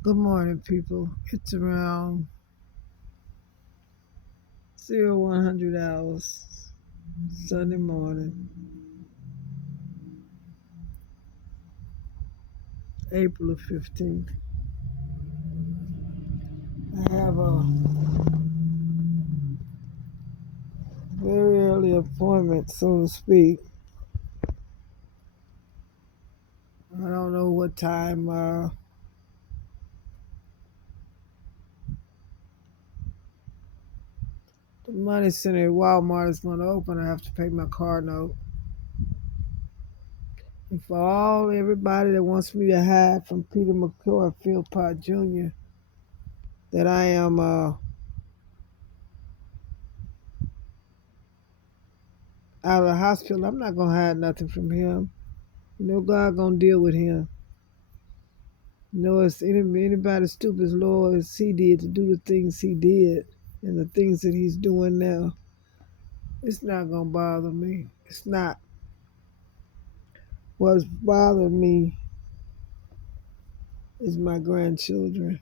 Good morning, people. It's around 0100 hours Sunday morning, April the 15th. I have a very early appointment, so to speak. I don't know what time the money center at Walmart is going to open. I have to pay my car note. And for everybody that wants me to hide from Peter McCoy, Philpott Jr., that I am out of the hospital, I'm not going to hide nothing from him. God going to deal with him. It's anybody stupid as low as he did to do the things he did and the things that he's doing now. It's not gonna bother me. It's not. What's bothering me is my grandchildren.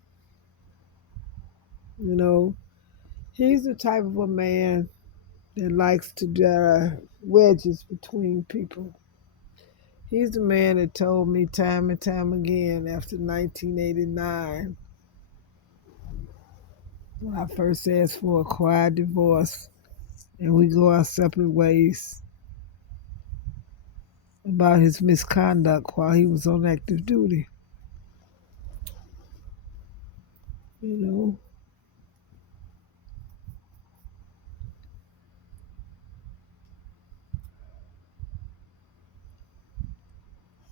You know, he's the type of a man that likes to drive wedges between people. He's the man that told me time and time again after 1989, when I first asked for a quiet divorce and we go our separate ways, about his misconduct while he was on active duty. You know,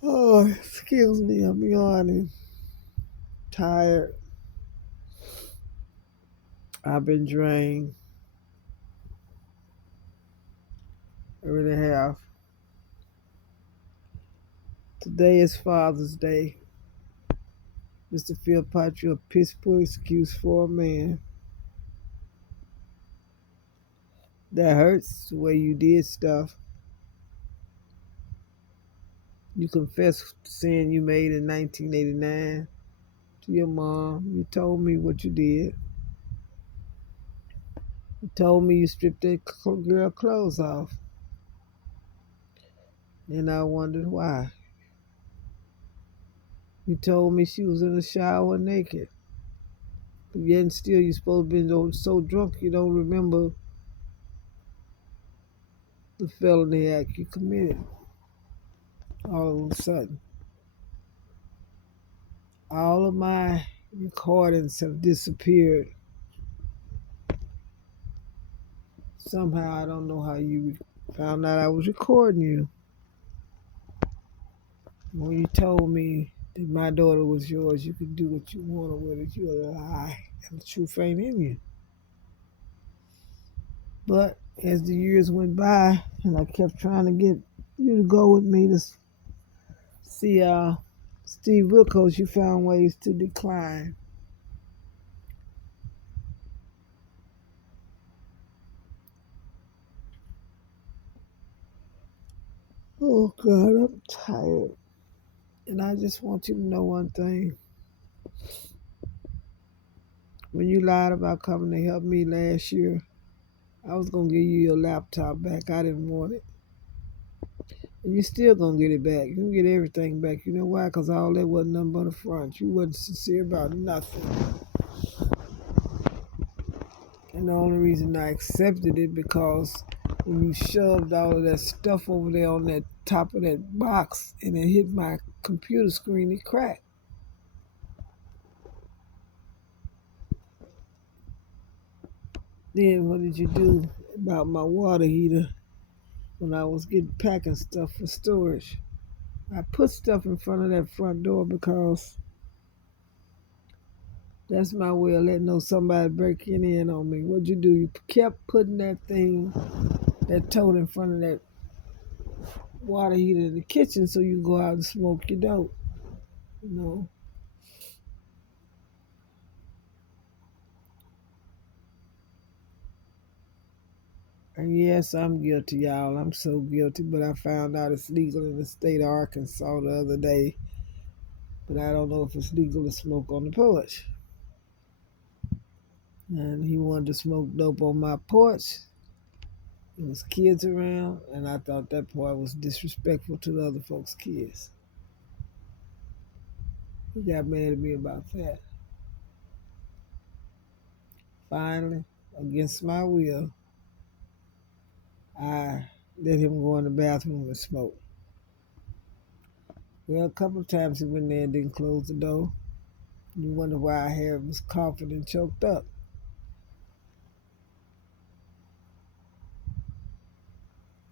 oh, excuse me, I'm yawning, tired. I've been drained. I really have. Today is Father's Day. Mr. Philpott, you're a piss poor excuse for a man. That hurts the way you did stuff. You confessed to sin you made in 1989 to your mom. You told me what you did. You told me you stripped that girl clothes off. And I wondered why. You told me she was in the shower naked. But yet still you're supposed to be so drunk you don't remember the felony act you committed all of a sudden. All of my recordings have disappeared. Somehow I don't know how you found out I was recording you. When you told me that my daughter was yours, you could do what you wanted with it. You're a lie. And the truth ain't in you. But as the years went by and I kept trying to get you to go with me to see Steve Wilkos, you found ways to decline. Oh God, I'm tired. And I just want you to know one thing. When you lied about coming to help me last year, I was gonna give you your laptop back. I didn't want it. And you still gonna get it back. You can get everything back. You know why? Because all that wasn't nothing but a front. You wasn't sincere about nothing. And the only reason I accepted it because when you shoved all of that stuff over there on that top of that box and it hit my computer screen, it cracked. Then what did you do about my water heater when I was getting packing stuff for storage? I put stuff in front of that front door because that's my way of letting know somebody breaking in on me. What'd you do? You kept putting that thing, that tote in front of that water heater in the kitchen so you can go out and smoke your dope. You know. And yes, I'm guilty, y'all. I'm so guilty, but I found out it's legal in the state of Arkansas the other day. but I don't know if it's legal to smoke on the porch. And he wanted to smoke dope on my porch. There was kids around, and I thought that part was disrespectful to the other folks' kids. He got mad at me about that. Finally, against my will, I let him go in the bathroom and smoke. Well, a couple of times he went there and didn't close the door. You wonder why I had was coughing and choked up.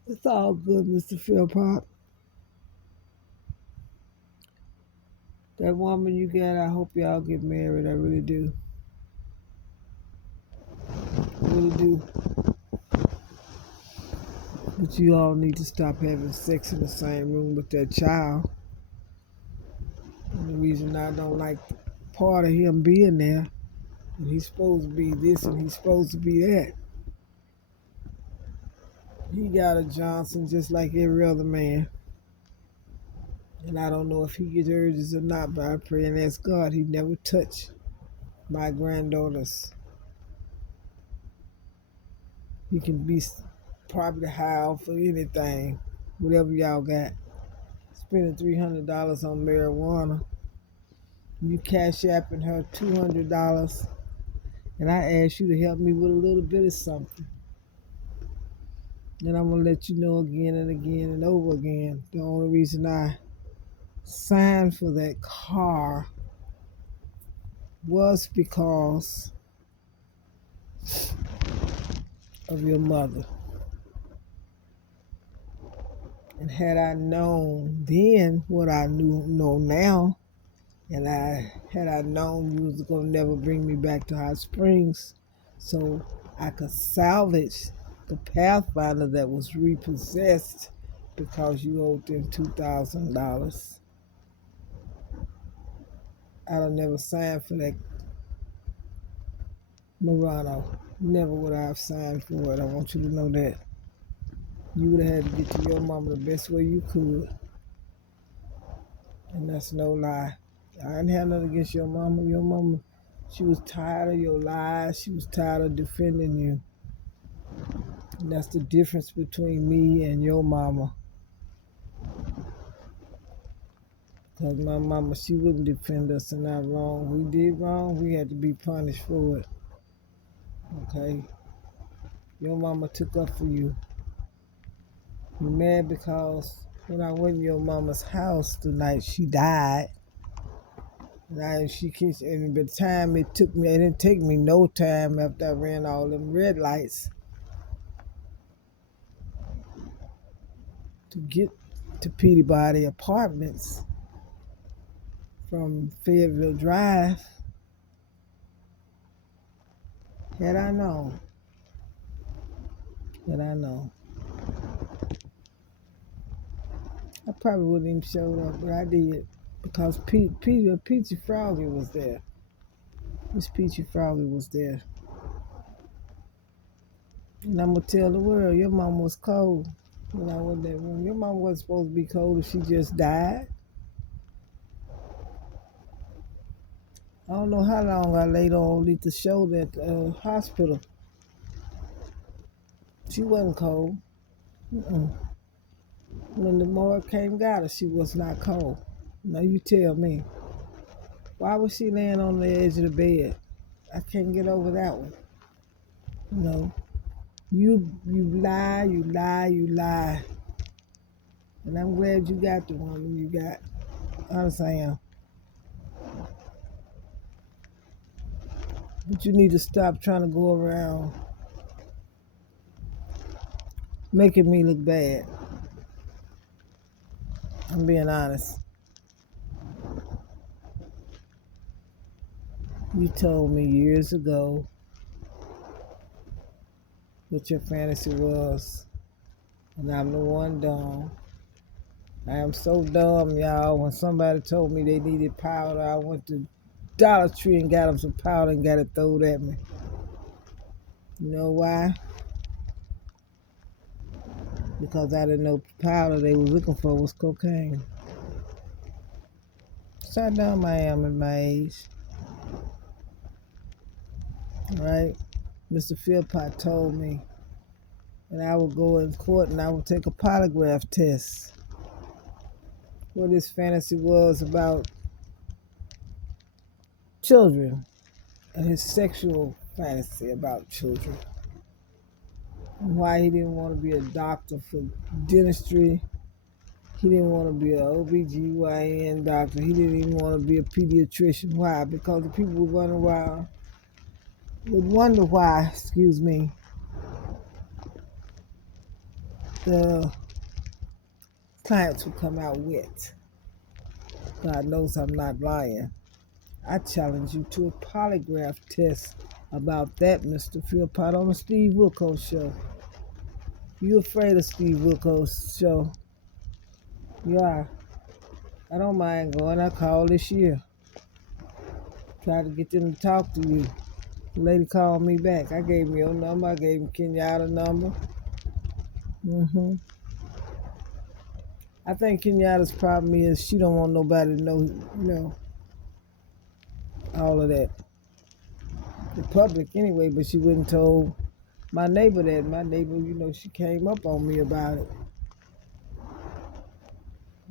It's all good, Mr. Philpott. That woman you got, I hope y'all get married. I really do. I really do. But you all need to stop having sex in the same room with that child. And the reason I don't like part of him being there, and he's supposed to be this and he's supposed to be that. He got a Johnson just like every other man. And I don't know if he gets urges or not, but I pray and ask God he never touch my granddaughters. He can be probably high for anything, whatever y'all got. Spending $300 on marijuana. You cash apping her $200, and I ask you to help me with a little bit of something. And I'm gonna let you know again and again and over again. The only reason I signed for that car was because of your mother. And had I known then what I know now, and had I known you was gonna never bring me back to Hot Springs, so I could salvage the Pathfinder that was repossessed because you owed them $2,000. I'd have never signed for that Murano. Never would I have signed for it. I want you to know that. You would have had to get to your mama the best way you could. And that's no lie. I didn't have nothing against your mama. Your mama, she was tired of your lies. She was tired of defending you. And that's the difference between me and your mama. Because my mama, she wouldn't defend us in our wrong. We did wrong, we had to be punished for it. Okay? Your mama took up for you. You mad because when I went in your mama's house the night she died, and by the time it didn't take me no time after I ran all them red lights to get to Peabody Apartments from Fayetteville Drive. Had I known, I probably wouldn't even showed up, but I did because Peachy Froggy was there. Miss Peachy Froggy was there. And I'm gonna tell the world, your mom was cold when I went in that room. Your mom wasn't supposed to be cold if she just died. I don't know how long I laid on Lita shoulder at the hospital. She wasn't cold. Mm-mm. When the morgue came got her, she was not cold. Now you tell me. Why was she laying on the edge of the bed? I can't get over that one. No. You lie, you lie, you lie. And I'm glad you got the woman you got. Honestly, I am. But you need to stop trying to go around making me look bad. I'm being honest. You told me years ago what your fantasy was, and I'm the one dumb. I am so dumb, y'all. When somebody told me they needed powder, I went to Dollar Tree and got them some powder and got it thrown at me. You know why? Because I didn't know powder they were looking for was cocaine. That's how dumb I am at my age, right? Mr. Philpott told me that I would go in court and I would take a polygraph test. What his fantasy was about children and his sexual fantasy about children. And why he didn't want to be a doctor for dentistry. He didn't want to be an OBGYN doctor. He didn't even want to be a pediatrician. Why? Because the people would run around would wonder why, the clients would come out with. God knows I'm not lying. I challenge you to a polygraph test about that, Mr. Philpott, on the Steve Wilkos show. You afraid of Steve Wilkos show? You are. I don't mind going. I call this year. Try to get them to talk to you. The lady called me back. I gave him your number. I gave him Kenyatta's number. I think Kenyatta's problem is she don't want nobody to know, all of that. The public anyway, but she wouldn't told my neighbor that. My neighbor, she came up on me about it.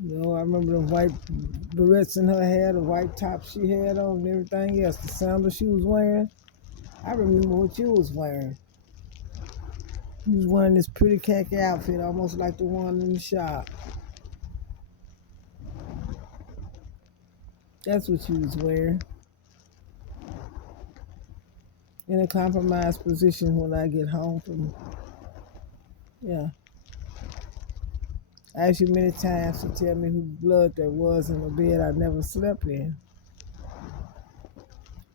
I remember the white barrettes in her hair, the white top she had on, and everything else, the sandals she was wearing. I remember what you was wearing. You was wearing this pretty khaki outfit, almost like the one in the shop. That's what you was wearing. In a compromised position when I get home from, yeah. I asked you many times to tell me whose blood there was in the bed I never slept in.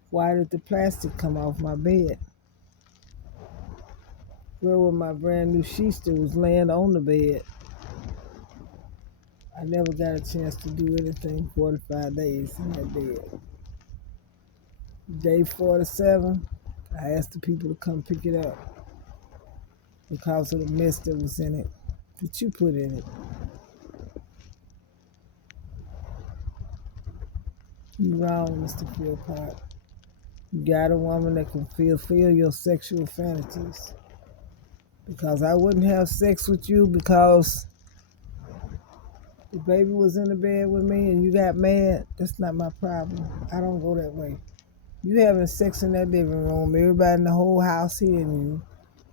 Why did the plastic come off my bed? Where were my brand new sheets that was laying on the bed? I never got a chance to do anything 45 days in that bed. Day 47, I asked the people to come pick it up because of the mess that was in it, that you put in it. You wrong, Mr. Philpott. You got a woman that can fulfill your sexual fantasies. Because I wouldn't have sex with you because the baby was in the bed with me and you got mad. That's not my problem. I don't go that way. You having sex in that living room, everybody in the whole house hearing you,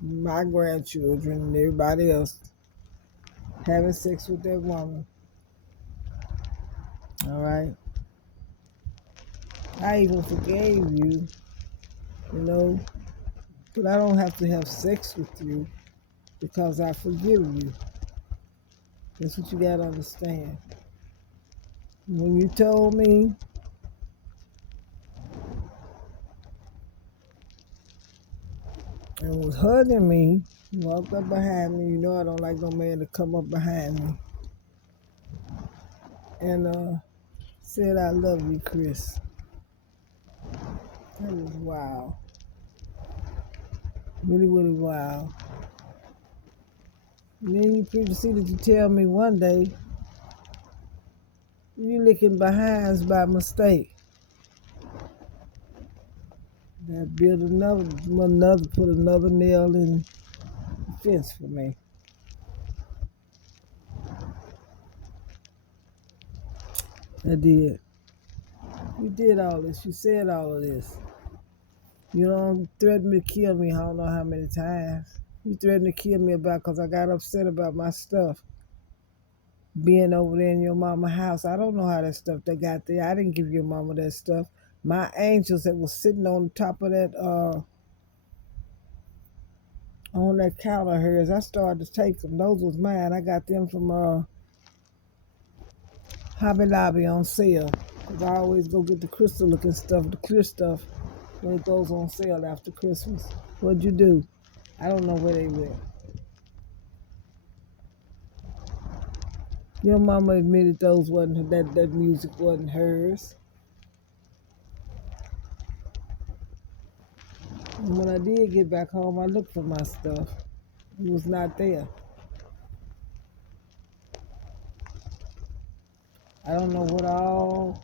my grandchildren and everybody else having sex with that woman. All right? I even forgave you, but I don't have to have sex with you because I forgive you. That's what you got to understand. When you told me and was hugging me, walked up behind me, I don't like no man to come up behind me, and said, I love you, Chris. That was wild. Really, really wild. And then you proceeded to tell me one day, you licking behinds by mistake. That built put another nail in the fence for me. I did. You did all this. You said all of this. You don't threaten to kill me, I don't know how many times. You threatened to kill me because I got upset about my stuff being over there in your mama's house. I don't know how that stuff they got there. I didn't give your mama that stuff. My angels that was sitting on top of that on that counter of hers, I started to take them. Those was mine. I got them from Hobby Lobby on sale. Cause I always go get the crystal looking stuff, the clear stuff, when it goes on sale after Christmas. What'd you do? I don't know where they went. Your mama admitted those wasn't that music wasn't hers. And when I did get back home, I looked for my stuff. It was not there. I don't know what all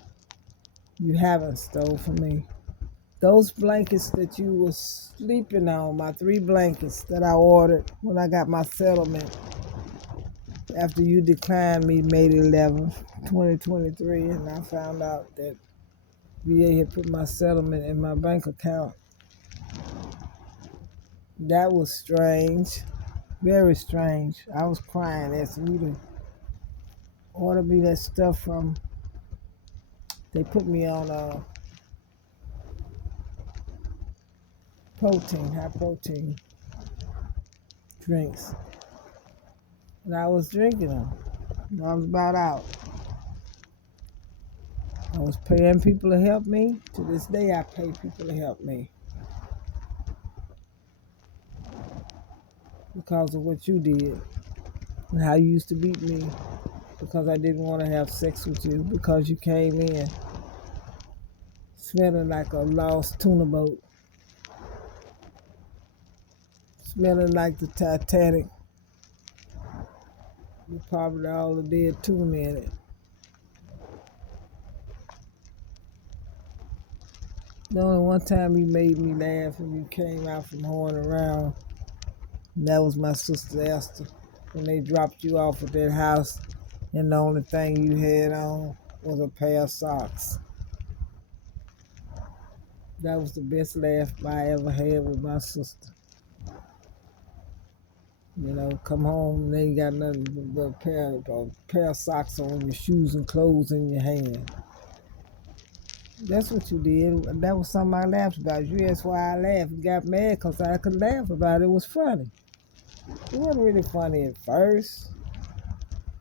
You haven't stole from me. Those blankets that you were sleeping on, my 3 blankets that I ordered when I got my settlement after you declined me May 11th, 2023, and I found out that VA had put my settlement in my bank account. That was strange, very strange. I was crying asking you to order me that stuff from. They put me on high protein drinks, and I was drinking them. I was about out. I was paying people to help me. To this day, I pay people to help me because of what you did and how you used to beat me because I didn't want to have sex with you because you came in smelling like a lost tuna boat, smelling like the Titanic with probably all the dead tuna in it. The only one time you made me laugh when you came out from Horn Around, and that was my sister Esther, when they dropped you off at that house, and the only thing you had on was a pair of socks. That was the best laugh I ever had with my sister. You know, come home and they ain't got nothing but a pair of socks on, your shoes and clothes in your hand. That's what you did. That was something I laughed about. You asked why I laughed. You got mad because I could laugh about it. It was funny. It wasn't really funny at first.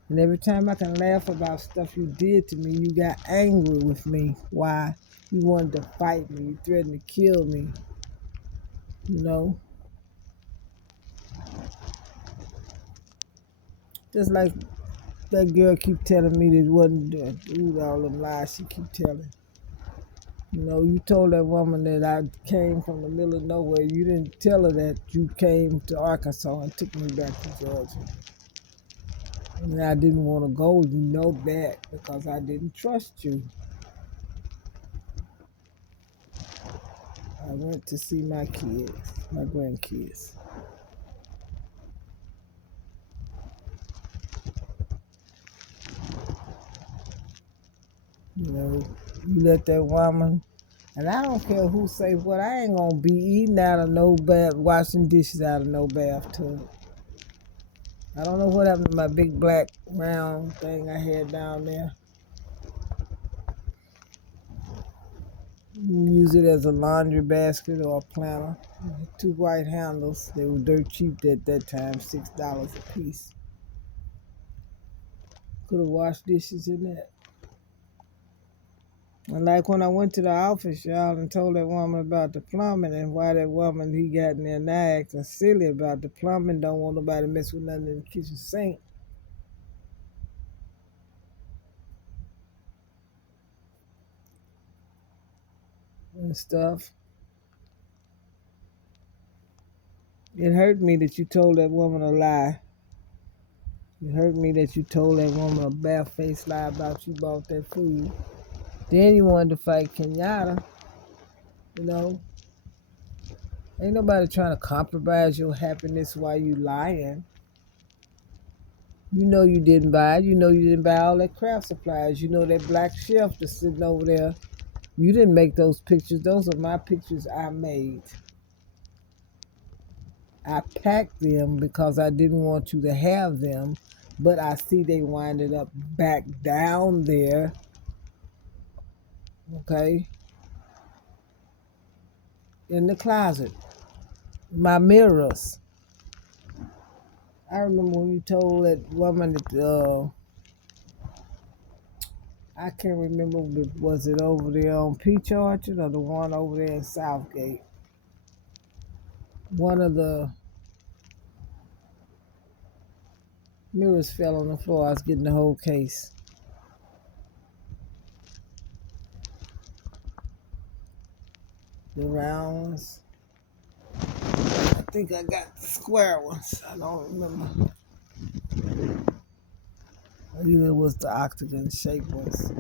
And every time I can laugh about stuff you did to me, you got angry with me. Why? You wanted to fight me. You threatened to kill me. You know? Just like that girl keep telling me that it wasn't dude, all them lies she keep telling. You know, you told that woman that I came from the middle of nowhere. You didn't tell her that you came to Arkansas and took me back to Georgia. And I didn't want to go. You know that because I didn't trust you. I went to see my kids, my grandkids. You know, you let that woman, and I don't care who say what, I ain't gonna be eating out of no bath, washing dishes out of no bathtub. I don't know what happened to my big black round thing I had down there. You can use it as a laundry basket or a planter. 2 white handles. They were dirt cheap at that time, $6 a piece. Could have washed dishes in that. And like when I went to the office, y'all, and told that woman about the plumbing and why that woman, he got in there now acting silly about the plumbing, don't want nobody to mess with nothing in the kitchen sink and stuff. It hurt me that you told that woman a lie. It hurt me that you told that woman a bare-faced lie about you bought that food. Then you wanted to fight Kenyatta, you know. Ain't nobody trying to compromise your happiness while you lying. You know you didn't buy it. You know you didn't buy all that craft supplies. You know that black shelf that's sitting over there. You didn't make those pictures. Those are my pictures I made. I packed them because I didn't want you to have them, but I see they winded up back down there, okay, in the closet. My mirrors. I remember when you told that woman that, I can't remember, was it over there on Peach Orchard or the one over there in Southgate? One of the mirrors fell on the floor. I was getting the whole case. The round ones. I think I got the square ones. I don't remember. Either it was the octagon shaped ones.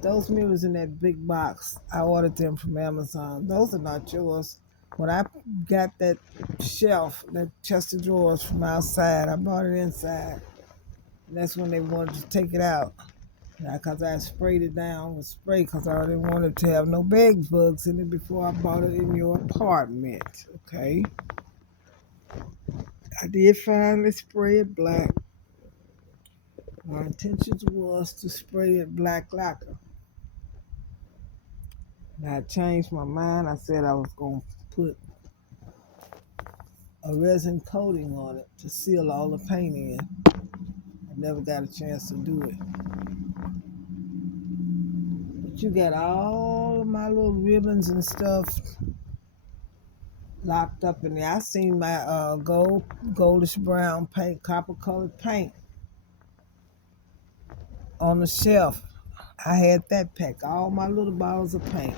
Those mirrors in that big box, I ordered them from Amazon. Those are not yours. When I got that shelf, that chest of drawers from outside, I brought it inside. And that's when they wanted to take it out. Because I sprayed it down with spray because I didn't want it to have no bed bugs in it before I bought it in your apartment. Okay. I did finally spray it black. My intentions was to spray it black lacquer. And I changed my mind. I said I was going to put a resin coating on it to seal all the paint in. I never got a chance to do it. But you got all of my little ribbons and stuff locked up in there. I seen my goldish brown paint, copper colored paint on the shelf. I had that pack, all my little bottles of paint.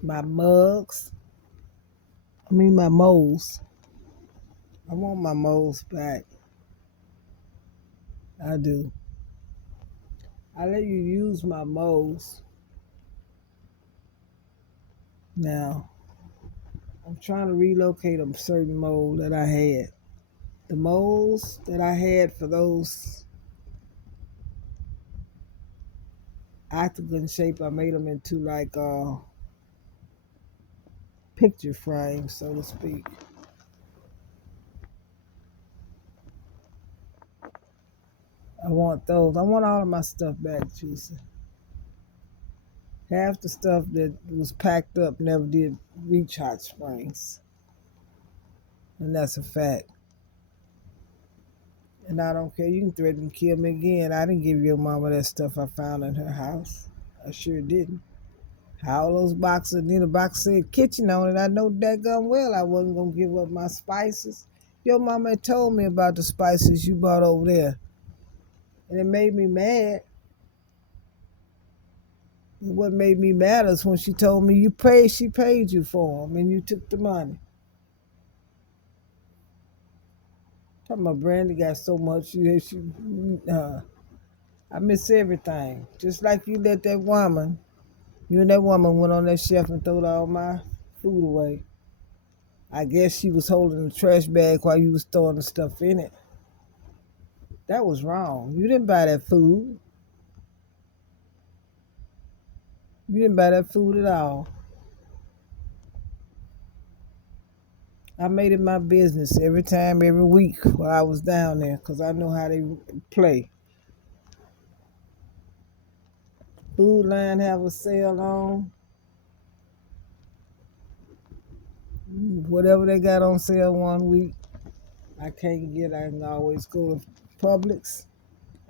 My mugs, my molds. I want my molds back. I do. I let you use my molds. Now, I'm trying to relocate a certain mold that I had. The molds that I had for those octagon shape, I made them into like picture frames, so to speak. I want those. I want all of my stuff back, Teresa. Half the stuff that was packed up never did reach Hot Springs, and that's a fact. And I don't care. You can threaten to kill me again. I didn't give your mama that stuff I found in her house. I sure didn't. How those boxes, and then the box said kitchen on it. I know daggone well I wasn't gonna give up my spices. Your mama had told me about the spices you bought over there, and it made me mad. What made me mad is when she told me she paid you for them, and you took the money. Talking about Brandy got so much, I miss everything. Just like you let that woman, you and that woman went on that shelf and threw all my food away. I guess she was holding the trash bag while you was throwing the stuff in it. That was wrong. You didn't buy that food. You didn't buy that food at all. I made it my business every time, every week while I was down there because I know how they play. Food Line have a sale on. Whatever they got on sale one week, I can't get. I can always go to Publix,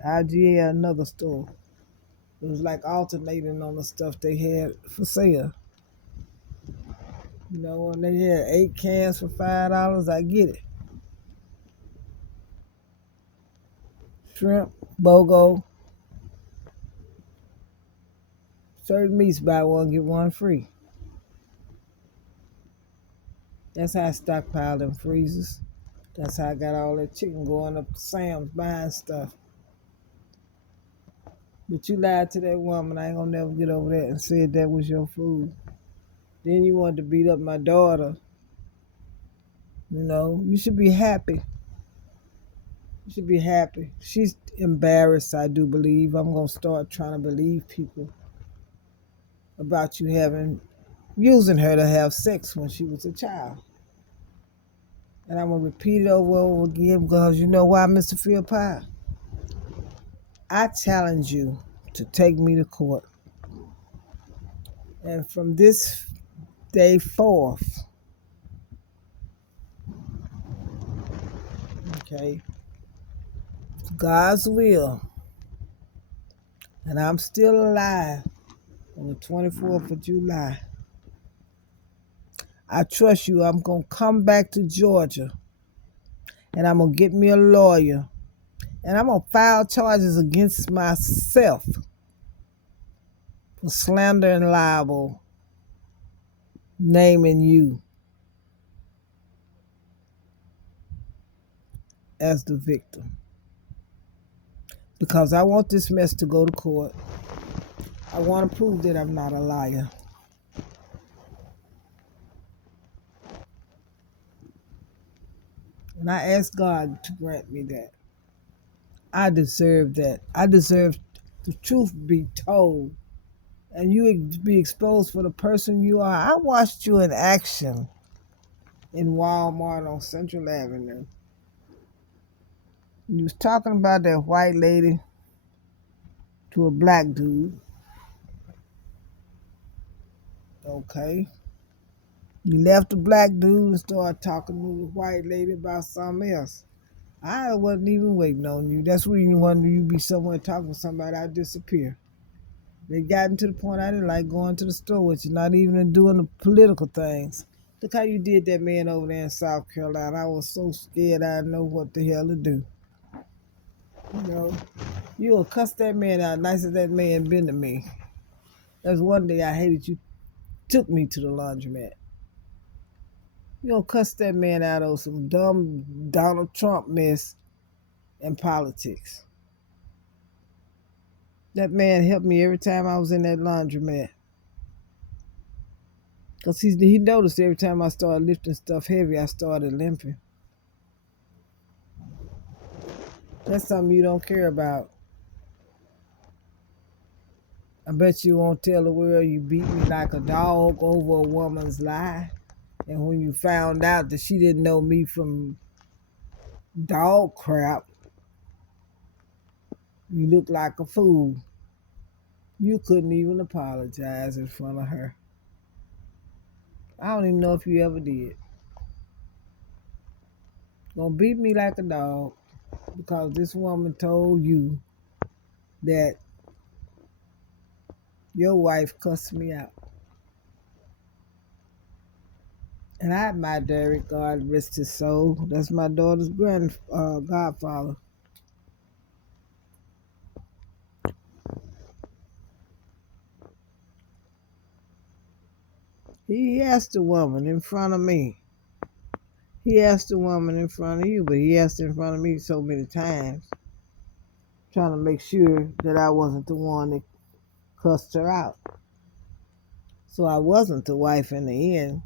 IGA, another store. It was like alternating on the stuff they had for sale. When they had 8 cans for $5, I get it. Shrimp, BOGO, certain meats, buy one get one free. That's how I stockpile them freezers. That's how I got all that chicken going up to Sam's buying stuff. But you lied to that woman. I ain't gonna never get over that and said that was your food. Then you wanted to beat up my daughter. You should be happy. You should be happy. She's embarrassed, I do believe. I'm gonna start trying to believe people about you using her to have sex when she was a child. And I'm gonna repeat it over and over again because you know why, Mr. Phil Pye? I challenge you to take me to court. And from this day forth, okay, God's will, and I'm still alive on the 24th of July. I trust you. I'm going to come back to Georgia and I'm going to get me a lawyer and I'm going to file charges against myself for slander and libel, naming you. as the victim. Because I want this mess to go to court. I want to prove that I'm not a liar. And I ask God to grant me that. I deserve that. I deserve the truth be told and you be exposed for the person you are. I watched you in action in Walmart on Central Avenue. You was talking about that white lady to a black dude. Okay. You left the black dude and started talking to the white lady about something else. I wasn't even waiting on you. That's when you wanted you be somewhere talking to somebody, I'd disappear. They gotten to the point I didn't like going to the store with you, not even doing the political things. Look how you did that man over there in South Carolina. I was so scared I didn't know what the hell to do. You know, you'll cuss that man out nice as that man been to me. That's one day I hated you took me to the laundromat. You don't cuss that man out of some dumb Donald Trump mess in politics. That man helped me every time I was in that laundromat. Because he noticed every time I started lifting stuff heavy, I started limping. That's something you don't care about. I bet you won't tell the world you beat me like a dog over a woman's lie. And when you found out that she didn't know me from dog crap, you looked like a fool. You couldn't even apologize in front of her. I don't even know if you ever did. Gonna beat me like a dog because this woman told you that your wife cussed me out. And I admire Derek, God rest his soul. That's my daughter's godfather. He asked the woman in front of me. He asked the woman in front of you, but he asked in front of me so many times, trying to make sure that I wasn't the one that cussed her out. So I wasn't the wife in the end.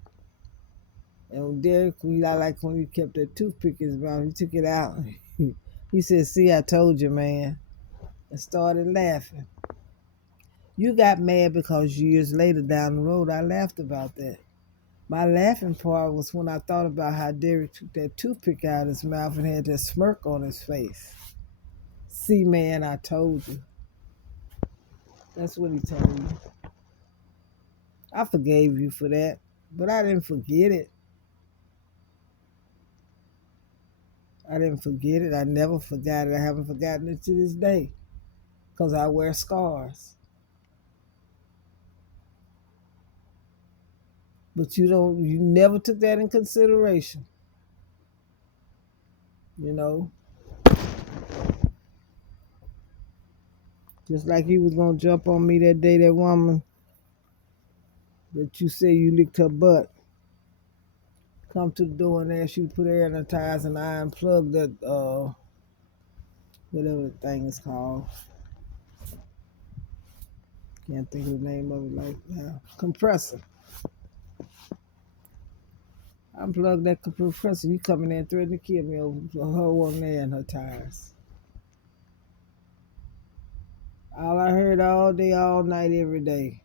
And Derek, I like when he kept that toothpick in his mouth, he took it out. He said, "See, I told you, man," and started laughing. You got mad because years later down the road, I laughed about that. My laughing part was when I thought about how Derek took that toothpick out of his mouth and had that smirk on his face. "See, man, I told you." That's what he told me. I forgave you for that, but I didn't forget it. I didn't forget it. I never forgot it. I haven't forgotten it to this day because I wear scars. But you never took that in consideration. You know, just like he was going to jump on me that day, that woman that you say you licked her butt. Come to the door and ask you to put air in the tires, and I unplugged that, whatever the thing is called. Can't think of the name of it like now. Compressor. I unplugged that compressor. You coming in and threatening to kill me over her one air in her tires. All I heard all day, all night, every day.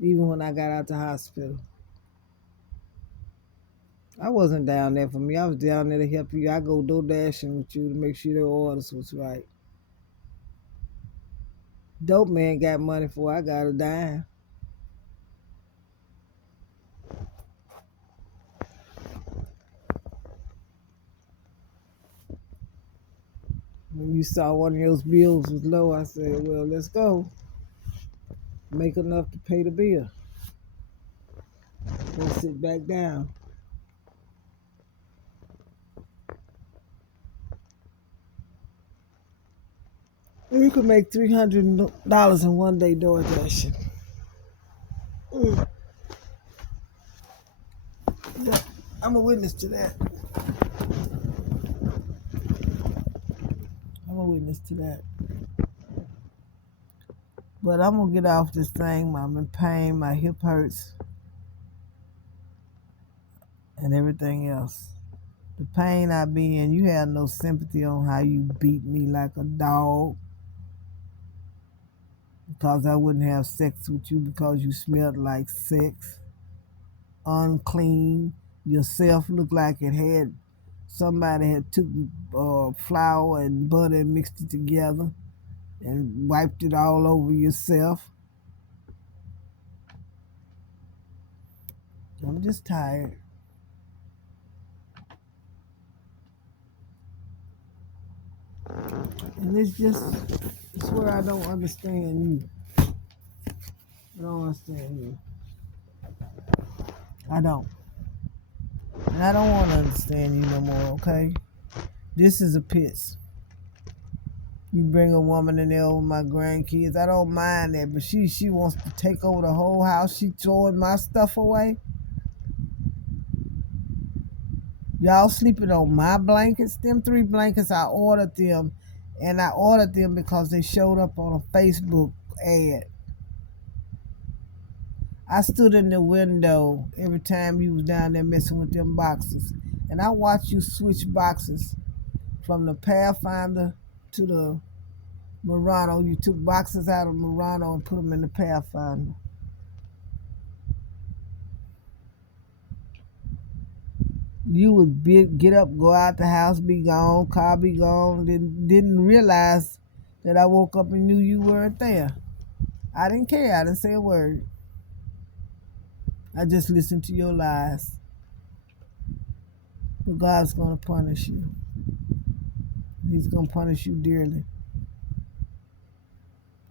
Even when I got out the hospital. I wasn't down there for me. I was down there to help you. I go door dashing with you to make sure the orders was right. Dope man got money for I got a dime. When you saw one of those bills was low, I said, well, let's go. Make enough to pay the bill. Then sit back down. You could make $300 in one day door dashing. Yeah, I'm a witness to that. a witness to that. But I'm gonna get off this thing. I'm in pain. My hip hurts and everything else. The pain I be in, you have no sympathy on how you beat me like a dog because I wouldn't have sex with you because you smelled like sex, unclean. Yourself looked like it had somebody had took flour and butter and mixed it together and wiped it all over yourself. I'm just tired. And it's where I don't understand you. I don't understand you. I don't. And I don't want to understand you no more, okay? This is a piss. You bring a woman in there with my grandkids. I don't mind that, but she wants to take over the whole house. She throwing my stuff away. Y'all sleeping on my blankets. Them 3 blankets, I ordered them. And I ordered them because they showed up on a Facebook ad. I stood in the window every time you was down there messing with them boxes. And I watched you switch boxes from the Pathfinder to the Murano. You took boxes out of Murano and put them in the Pathfinder. You would get up, go out the house, be gone, car be gone. Didn't realize that I woke up and knew you weren't there. I didn't care. I didn't say a word. I just listened to your lies. But God's going to punish you. He's going to punish you dearly.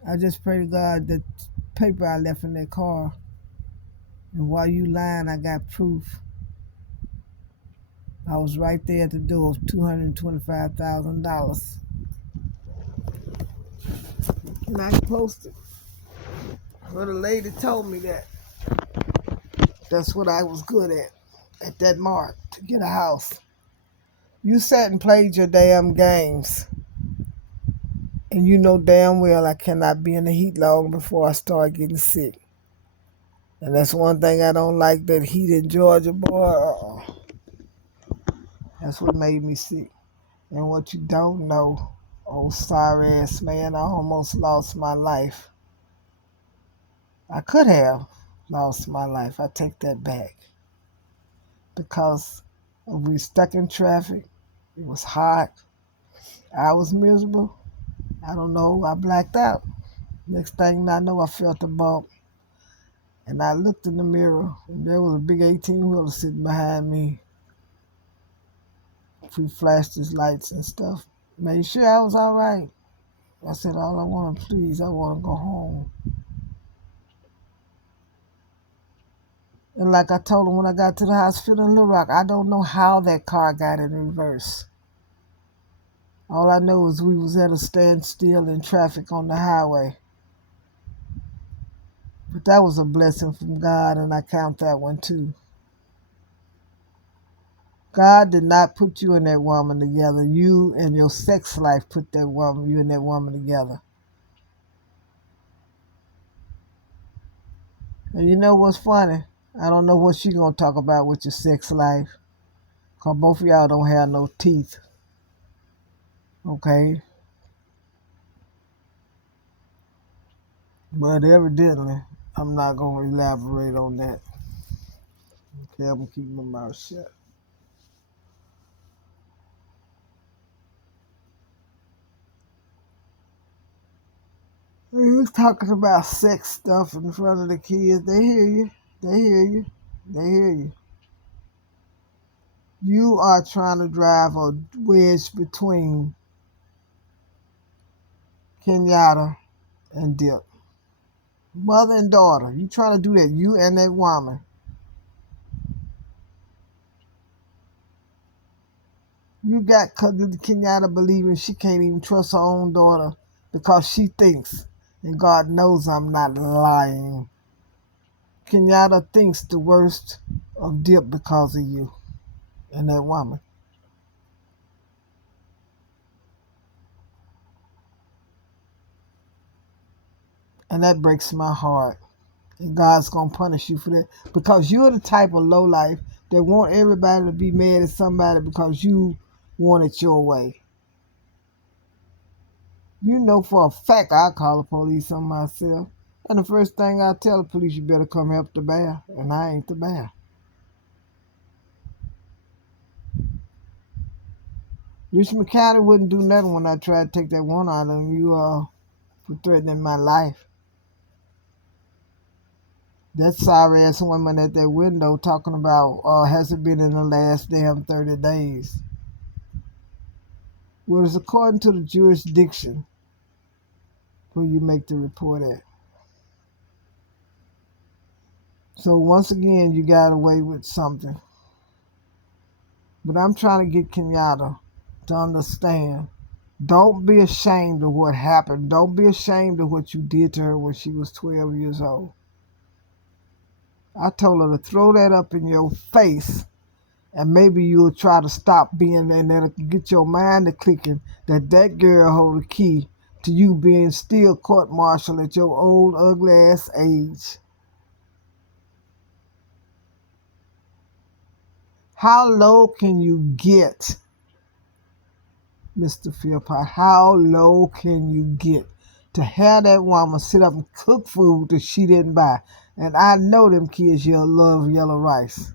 I just pray to God that paper I left in that car, and while you lying, I got proof. I was right there at the door of $225,000. And I posted. Well, the lady told me that. That's what I was good at that mark, to get a house. You sat and played your damn games. And you know damn well I cannot be in the heat long before I start getting sick. And that's one thing I don't like, that heat in Georgia, boy. That's what made me sick. And what you don't know, old sorry ass man, I almost lost my life. I could have lost my life. I take that back. Because we stuck in traffic. It was hot. I was miserable. I don't know. I blacked out. Next thing I know, I felt a bump. And I looked in the mirror, and there was a big 18-wheeler sitting behind me. He flashed his lights and stuff. Made sure I was all right. I said, all I want to please, I want to go home. And like I told him when I got to the hospital in Little Rock, I don't know how that car got in reverse. All I know is we was at a standstill in traffic on the highway. But that was a blessing from God, and I count that one too. God did not put you and that woman together. You and your sex life put you and that woman together. And you know what's funny? I don't know what she gonna talk about with your sex life. Cause both of y'all don't have no teeth. Okay? But evidently, I'm not gonna elaborate on that. Okay, I'm gonna keep my mouth shut. He was talking about sex stuff in front of the kids. They hear you. They hear you. They hear you. You are trying to drive a wedge between Kenyatta and Dip. Mother and daughter. You trying to do that. You and that woman. You got Kenyatta believing she can't even trust her own daughter because she thinks, and God knows I'm not lying, Kenyatta thinks the worst of Dip because of you and that woman. And that breaks my heart. And God's going to punish you for that. Because you're the type of lowlife that want everybody to be mad at somebody because you want it your way. You know for a fact I call the police on myself. And the first thing I tell the police, you better come help the bear. And I ain't the bear. Richmond County wouldn't do nothing when I tried to take that one out on you for threatening my life. That sorry ass woman at that window talking about has it been in the last damn 30 days. Well, it's according to the jurisdiction where you make the report at. So once again, you got away with something. But I'm trying to get Kenyatta to understand. Don't be ashamed of what happened. Don't be ashamed of what you did to her when she was 12 years old. I told her to throw that up in your face, and maybe you'll try to stop being there, and that'll get your mind to clicking that that girl hold the key to you being still court-martial at your old, ugly-ass age. How low can you get, Mr. Philpott? How low can you get to have that woman sit up and cook food that she didn't buy? And I know them kids here love yellow rice.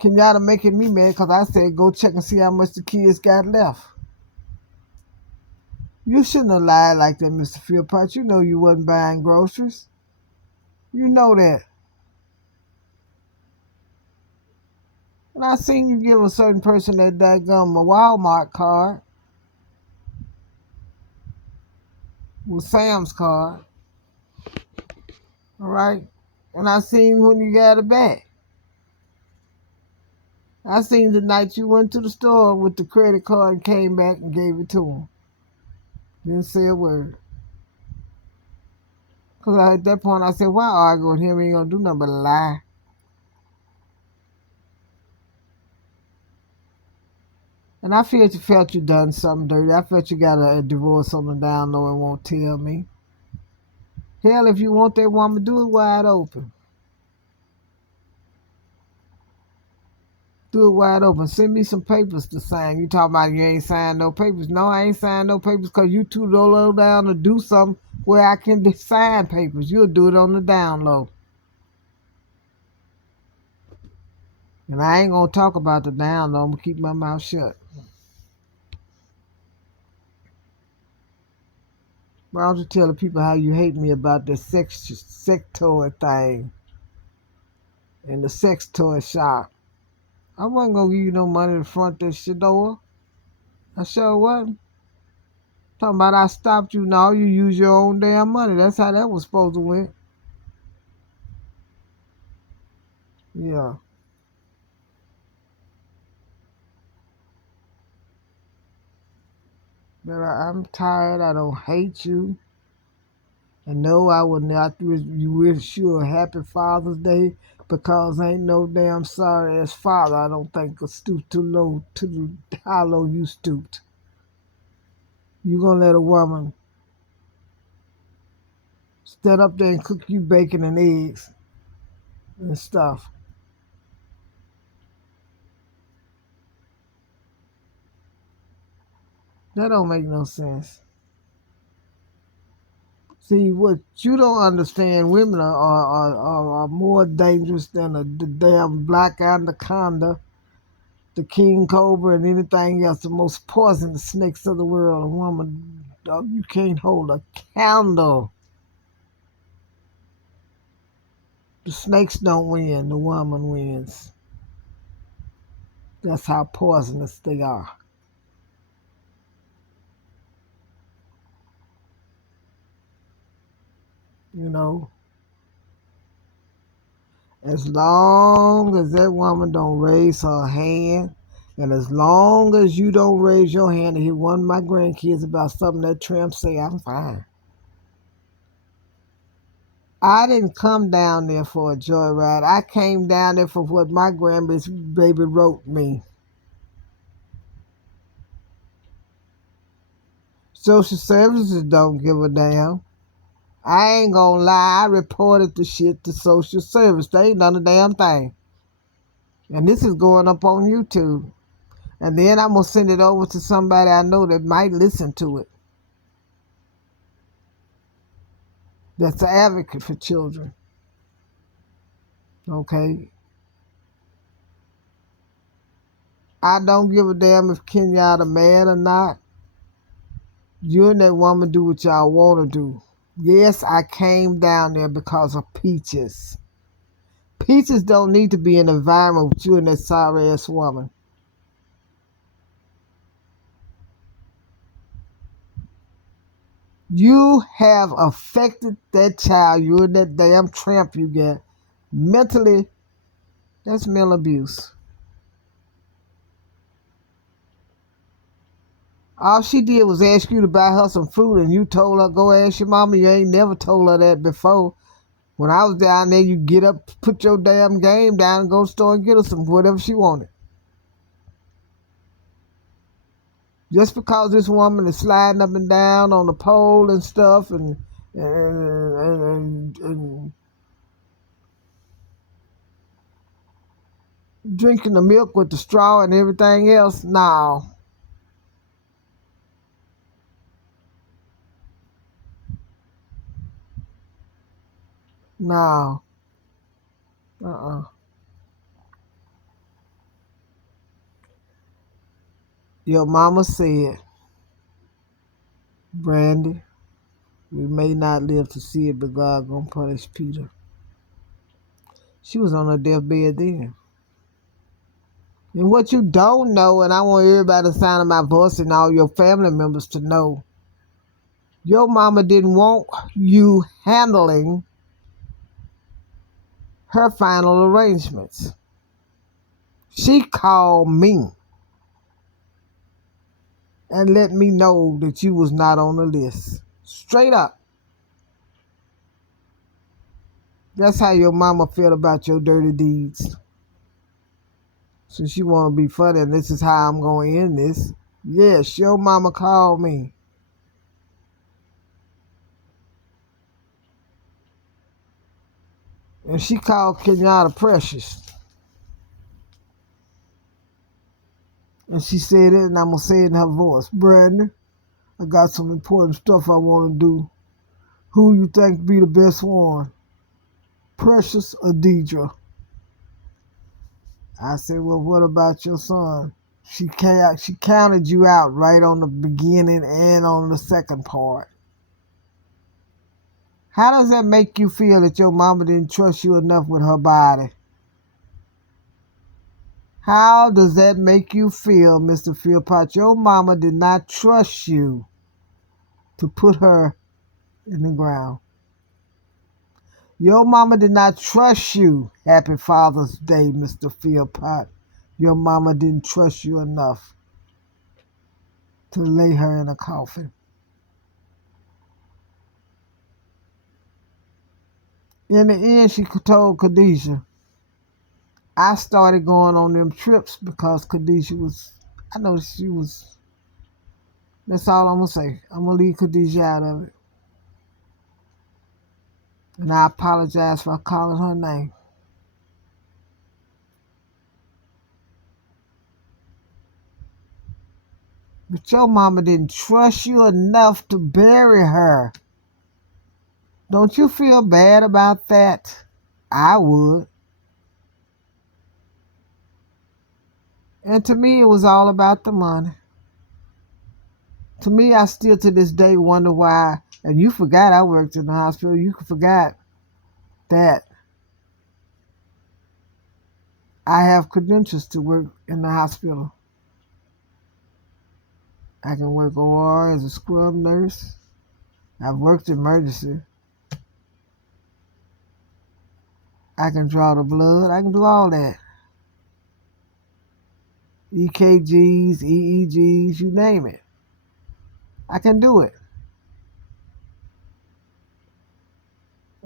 Kenyatta making me mad because I said go check and see how much the kids got left. You shouldn't have lied like that, Mr. Philpott. You know you wasn't buying groceries. You know that. And I seen you give a certain person that daggum a Walmart card with Sam's card. All right? And I seen when you got it back. I seen the night you went to the store with the credit card and came back and gave it to him. Didn't say a word. Because at that point I said, why argue with him? He ain't going to do nothing but lie. And I felt you done something dirty. I felt you got a divorce on the down low and won't tell me. Hell, if you want that woman, do it wide open. Do it wide open. Send me some papers to sign. You talking about you ain't signed no papers. No, I ain't signed no papers because you too low down to do something where I can sign papers. You'll do it on the down low. And I ain't going to talk about the down low. I'm going to keep my mouth shut. Why don't you tell the people how you hate me about this sex toy thing and the sex toy shop? I wasn't going to give you no money to front this shit over. I sure wasn't. Talking about I stopped you. No, you use your own damn money. That's how that was supposed to win. Yeah. But I'm tired. I don't hate you. And no, I will not wish you a happy Father's Day because ain't no damn sorry ass father I don't think could stoop too low to how low you stooped. You gonna let a woman stand up there and cook you bacon and eggs and stuff. That don't make no sense. See, what you don't understand, women are more dangerous than the damn black anaconda, the king cobra, and anything else. The most poisonous snakes of the world. A woman, you can't hold a candle. The snakes don't win, the woman wins. That's how poisonous they are. You know, as long as that woman don't raise her hand, and as long as you don't raise your hand to hit one of my grandkids about something that Tramp say, I'm fine. I didn't come down there for a joyride. I came down there for what my grandbaby wrote me. Social services don't give a damn. I ain't gonna lie, I reported the shit to social service. They ain't done a damn thing. And this is going up on YouTube. And then I'm gonna send it over to somebody I know that might listen to it. That's an advocate for children. Okay? I don't give a damn if Kenyatta mad or not. You and that woman do what y'all want to do. Yes, I came down there because of Peaches. Peaches don't need to be in an environment with you and that sorry ass woman. You have affected that child. You and that damn tramp you get. Mentally, that's mental abuse. All she did was ask you to buy her some food, and you told her, go ask your mama. You ain't never told her that before. When I was down there, you get up, put your damn game down, and go to the store and get her some whatever she wanted. Just because this woman is sliding up and down on the pole and stuff and drinking the milk with the straw and everything else, no. No. Uh-uh. Your mama said, Brandy, we may not live to see it, but God gonna punish Peter. She was on her deathbed then. And what you don't know, and I want everybody to sound of my voice and all your family members to know, your mama didn't want you handling her final arrangements. She called me and let me know that you was not on the list. Straight up. That's how your mama felt about your dirty deeds. Since you want to be funny, and this is how I'm going to end this. Yes, your mama called me. And she called Kenyatta Precious. And she said it, and I'm going to say it in her voice. Brandon, I got some important stuff I want to do. Who you think be the best one? Precious or Deidre? I said, well, what about your son? She counted you out right on the beginning and on the second part. How does that make you feel that your mama didn't trust you enough with her body? How does that make you feel, Mr. Philpott? Your mama did not trust you to put her in the ground. Your mama did not trust you. Happy Father's Day, Mr. Philpott. Your mama didn't trust you enough to lay her in a coffin. In the end, she told Khadijah, I started going on them trips because Khadijah was, I know she was, that's all I'm going to say. I'm going to leave Khadijah out of it. And I apologize for calling her name. But your mama didn't trust you enough to bury her. Don't you feel bad about that? I would. And to me, it was all about the money. To me, I still to this day wonder why, and you forgot I worked in the hospital, you forgot that I have credentials to work in the hospital. I can work OR as a scrub nurse. I've worked emergency. I can draw the blood. I can do all that. EKGs, EEGs, you name it. I can do it.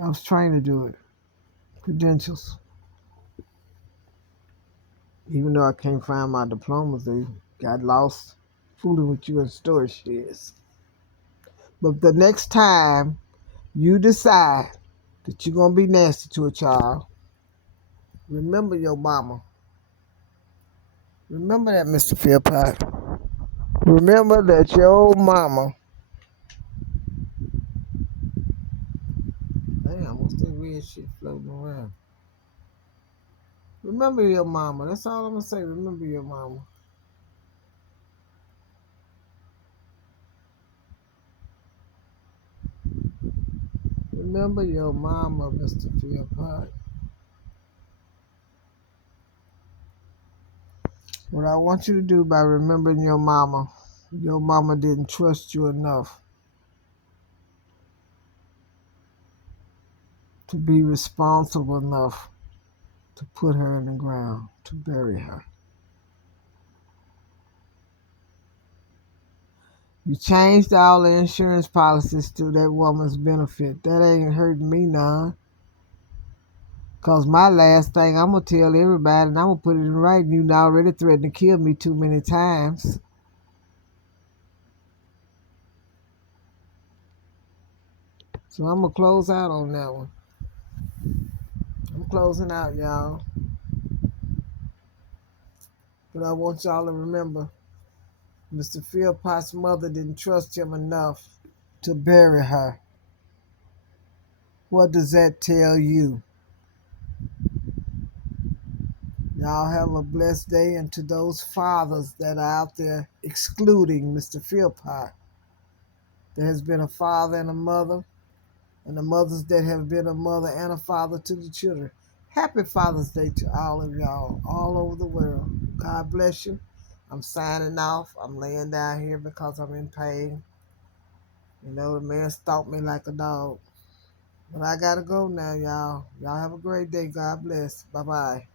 I was trained to do it. Credentials. Even though I can't find my diplomas, they got lost fooling with you in storage sheds. But the next time You decide that you're going to be nasty to a child. Remember your mama. Remember that, Mr. Philpott. Remember that your mama. Damn, what's that weird shit floating around? Remember your mama. That's all I'm going to say. Remember your mama. Remember your mama, Mr. Philpott. What I want you to do by remembering your mama didn't trust you enough to be responsible enough to put her in the ground, to bury her. You changed all the insurance policies to that woman's benefit. That ain't hurting me none. Because my last thing, I'm going to tell everybody, and I'm going to put it in writing, you already threatened to kill me too many times. So I'm going to close out on that one. I'm closing out, y'all. But I want y'all to remember, Mr. Philpott's mother didn't trust him enough to bury her. What does that tell you? Y'all have a blessed day, and to those fathers that are out there excluding Mr. Philpott, there has been a father and a mother, and the mothers that have been a mother and a father to the children. Happy Father's Day to all of y'all all over the world. God bless you. I'm signing off. I'm laying down here because I'm in pain. You know, the man stalked me like a dog. But I gotta go now, y'all. Y'all have a great day. God bless. Bye-bye.